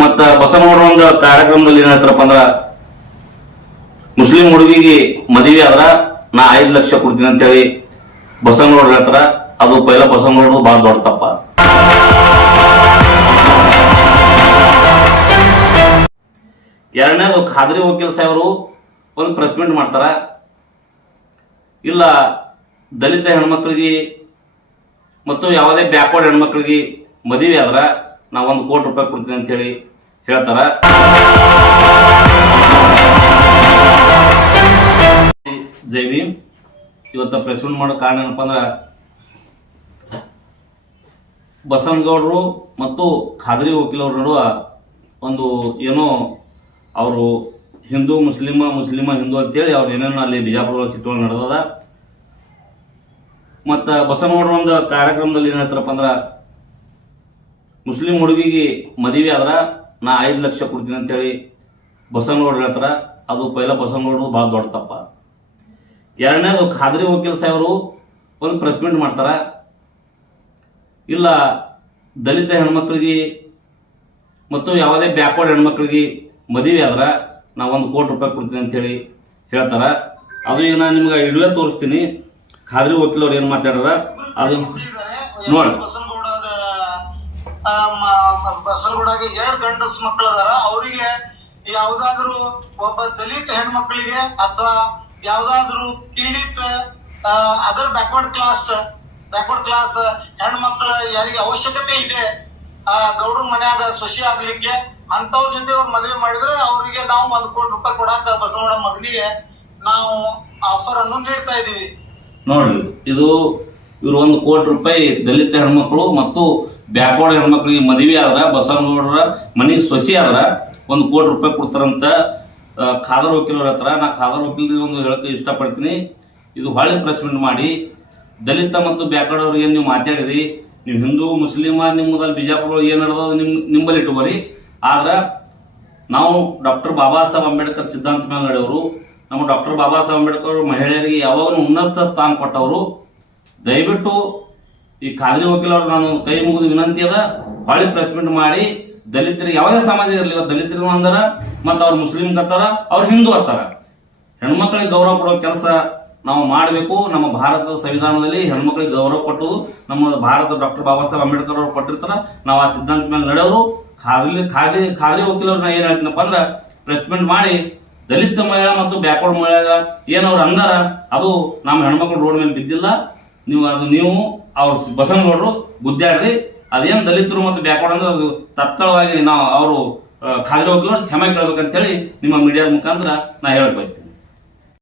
ಮತ್ತ ಬಸವನಗೌಡರ ಒಂದು ಕಾರ್ಯಕ್ರಮದಲ್ಲಿ ಏನ್ ಹೇಳ್ತಾರಪ್ಪ ಅಂದ್ರ, ಮುಸ್ಲಿಂ ಹುಡುಗಿಗೆ ಮದುವೆ ಆದ್ರ ನಾ ಐದು ಲಕ್ಷ ಕೊಡ್ತೀನಿ ಅಂತೇಳಿ ಬಸವನಗೌಡರು ಹೇಳ್ತಾರ. ಅದು ಪೈಲ ಬಸವನಗೌಡರು ಬಹಳ ದೊಡ್ಡ ತಪ್ಪ ಎರಡನೇದು ಖಾದ್ರಿ ವಕೀಲ್ ಸಾಹೇಬರು ಒಂದು ಪ್ರೆಸ್ ಮೀಟ್ ಮಾಡ್ತಾರ. ಇಲ್ಲ, ದಲಿತ ಹೆಣ್ಮಕ್ಳಿಗೆ ಮತ್ತು ಯಾವುದೇ ಬ್ಯಾಕ್ವರ್ಡ್ ಹೆಣ್ಮಕ್ಳಿಗೆ ಮದುವೆ ಆದ್ರ ನಾ ಒಂದು ಕೋಟಿ ರೂಪಾಯಿ ಕೊಡ್ತೀನಿ ಅಂತೇಳಿ ಹೇಳ್ತಾರ. ಜೈ ಭೀಮ್. ಇವತ್ತ ಪ್ರೆಸ್ ಮೀಟ್ ಮಾಡೋ ಕಾರಣ ಏನಪ್ಪ ಅಂದ್ರೆ, ಬಸವನಗೌಡರು ಮತ್ತು ಖಾದ್ರಿ ವಕೀಲವ್ರ ನಡುವ ಒಂದು ಏನೋ ಅವರು ಹಿಂದೂ, ಮುಸ್ಲಿಮ ಮುಸ್ಲಿಮ, ಹಿಂದೂ ಅಂತೇಳಿ ಅವ್ರು ಏನೇನೋ ಅಲ್ಲಿ ಬಿಜಾಪುರ ಸಿಟ್ಟೊಳಗೆ ನಡೆದದ. ಮತ್ತು ಬಸವನಗೌಡರ ಒಂದು ಕಾರ್ಯಕ್ರಮದಲ್ಲಿ ಏನು ಹೇಳ್ತಾರಪ್ಪ ಅಂದ್ರ ಮುಸ್ಲಿಂ ಹುಡುಗಿಗೆ ಮದುವೆ ಆದ್ರೆ ನಾ ಐದು ಲಕ್ಷ ಕೊಡ್ತೀನಿ ಅಂತೇಳಿ ಬಸವನಗೌಡರು ಹೇಳ್ತಾರ ಅದು ಪೈಲ ಬಸವನಗೌಡರು ಭಾಳ ದೊಡ್ಡ ತಪ್ಪ. ಎರಡನೇದು ಖಾದ್ರಿ ವಕೀಲ್ ಸಾಹೇಬರು ಒಂದು ಪ್ರೆಸ್ ಮೀಟ್ ಮಾಡ್ತಾರ. ಇಲ್ಲ ದಲಿತ ಹೆಣ್ಮಕ್ಳಿಗೆ ಮತ್ತು ಯಾವುದೇ ಬ್ಯಾಕ್ವರ್ಡ್ ಹೆಣ್ಮಕ್ಳಿಗೆ ಮದುವೆ ಆದ್ರೆ ನಾ ಒಂದು ಕೋಟಿ ರೂಪಾಯಿ ಕೊಡ್ತೀನಿ ಅಂತೇಳಿ ಹೇಳ್ತಾರ. ಅದು ಈಗ ನಾನು ನಿಮ್ಗೆ ಇಡುವೆ ತೋರಿಸ್ತೀನಿ. ಖಾದ್ರಿ ವಕೀಲವ್ರು ಏನು ಮಾತಾಡ್ಯಾರ ಅದು ನೋಡಿ. ಬಸನಗೌಡದ ಎರಡು ಗಂಡಸ್ ಮಕ್ಳು ಅದಾರ ಅವರಿಗೆ ಯಾವ್ದಾದ್ರು ಒಬ್ಬ ದಲಿತ ಹೆಣ್ಮಕ್ಳಿಗೆ ಅಥವಾ ಯಾವ್ದಾದ್ರು ಪೀಡಿತ other backward class backward class ಹೆಣ್ಮಕ್ಳ ಯಾರಿಗೆ ಅವಶ್ಯಕತೆ ಇದೆ, ಆ, ಗೌಡ್ರ ಮನ್ಯಾಗ ಸೊಸಿ ಆಗ್ಲಿಕ್ಕೆ ಅಂತವ್ರ ಜೊತೆ ಅವ್ರ ಮದುವೆ ಮಾಡಿದ್ರೆ ಅವರಿಗೆ ನಾವು ಒಂದ್ ಕೋಟಿ ರೂಪಾಯಿ ಕೊಡಾಕ ಬಸವಣ್ಣ ಮಗನಿಗೆ ನಾವು ಆಫರ್ ಅನ್ನು ನೀಡ್ತಾ ಇದೀವಿ ನೋಡಿ ಇದು ಇವರು ಒಂದು ಕೋಟಿ ರೂಪಾಯಿ ದಲಿತ ಹೆಣ್ಮಕ್ಳು ಮತ್ತು ಬ್ಯಾಕ್ವರ್ಡ್ ಹೆಣ್ಮಕ್ಳಿಗೆ ಮದುವೆ ಆದ್ರ, ಬಸವನಗೌಡರ ಮನೆ ಸೊಸಿ ಆದ್ರ ಒಂದು ಕೋಟಿ ರೂಪಾಯಿ ಕೊಡ್ತಾರಂತ ಖಾದರ್ ವಕೀಲರ ಹತ್ರ. ನಾ ಖಾದರ್ ವಕೀಲರಿಗೆ ಒಂದು ಹೇಳಕ್ಕೆ ಇಷ್ಟಪಡ್ತೀನಿ. ಇದು ಹೊಳ್ಳಿ ಪ್ರೆಸ್ ಮೀಟ್ ಮಾಡಿ, ದಲಿತ ಮತ್ತು ಬ್ಯಾಕ್ವರ್ಡ್ ಅವ್ರಿಗೆ ನೀವು ಮಾತಾಡಿರಿ? ನೀವು ಹಿಂದೂ, ಮುಸ್ಲಿಮ ನಿಮ್ಮದಲ್ಲಿ ಬಿಜಾಪುರ ಏನು ನಡೆದ ನಿಮ್ ನಿಂಬಲ್ಲಿ ಇಟ್ಕೋರಿ ಆದ್ರೆ, ನಾವು ಡಾಕ್ಟರ್ ಬಾಬಾ ಸಾಹೇಬ್ ಅಂಬೇಡ್ಕರ್ ಸಿದ್ಧಾಂತ ಮೇಲೆ ನಡೆಯವರು. ನಮ್ಮ ಡಾಕ್ಟರ್ ಬಾಬಾ ಸಾಹೇಬ್ ಅಂಬೇಡ್ಕರ್ ಮಹಿಳೆಯರಿಗೆ ಯಾವಾಗ ಉನ್ನತ ಸ್ಥಾನ ಕೊಟ್ಟವರು. ದಯವಿಟ್ಟು ಈ ಖಾಸಗಿ ವಕೀಲರು ನಾನು ಕೈ ಮುಗಿದು ವಿನಂತಿ ಅದ. ಹೊಳ್ಳಿ ಪ್ರೆಸ್ ಮೀಟ್ ಮಾಡಿ ದಲಿತರಿಗೆ ಯಾವುದೇ ಸಮಾಜ ಇರಲಿ ದಲಿತರು ಅಂದಾರ, ಮತ್ತು ಅವ್ರು ಮುಸ್ಲಿಂ ಕತ್ತಾರ ಅವ್ರು ಹಿಂದೂ ಅತ್ತಾರ ಹೆಣ್ಮಕ್ಳಿಗೆ ಗೌರವ ಕೊಡೋ ಕೆಲಸ ನಾವು ಮಾಡಬೇಕು. ನಮ್ಮ ಭಾರತದ ಸಂವಿಧಾನದಲ್ಲಿ ಹೆಣ್ಮಕ್ಳಿಗೆ ಗೌರವ ಕೊಟ್ಟು, ನಮ್ಮ ಭಾರತ ಡಾಕ್ಟರ್ ಬಾಬಾ ಸಾಹೇಬ್ ಅಂಬೇಡ್ಕರ್ ಅವರು ಕೊಟ್ಟಿರ್ತಾರ, ನಾವು ಆ ಸಿದ್ಧಾಂತ ಮೇಲೆ ನಡೆಯೋರು. ಖಾಲಿ ಖಾಲಿ ಖಾದ್ರಿ ವಕೀಲರು ನಾ ಏನ್ ಹೇಳ್ತೀನಪ್ಪ ಅಂದ್ರೆ ಪ್ರೆಸ್ ಮೀಟ್ ಮಾಡಿ ದಲಿತ ಮಹಿಳಾ ಮತ್ತು ಬ್ಯಾಕ್ವರ್ಡ್ ಮಹಿಳೆಗ ಏನವ್ರು ಅಂದಾರ, ಅದು ನಮ್ಮ ಹೆಣ್ಮಕ್ಳು ರೋಡ್ ಮೇಲೆ ಬಿದ್ದಿಲ್ಲ. ನೀವು, ಅದು ನೀವು ಅವ್ರ ಬಸನಗೌಡರು ಗುದ್ದಾಡ್ರಿ ಅದೇನ್ ದಲಿತರು ಮತ್ತು ಬ್ಯಾಕ್ವರ್ಡ್ ಅಂದ್ರೆ ಅದು ತತ್ಕಾಲವಾಗಿ ನಾವು ಅವರು ಖಾದ್ರಿ ವಕೀಲರು ಕ್ಷಮೆ ಕೇಳ್ಬೇಕಂತೇಳಿ ನಿಮ್ಮ ಮೀಡಿಯಾದ ಮುಖಾಂತರ ನಾ ಹೇಳಕ್ ಬಯಸ್ತೀನಿ.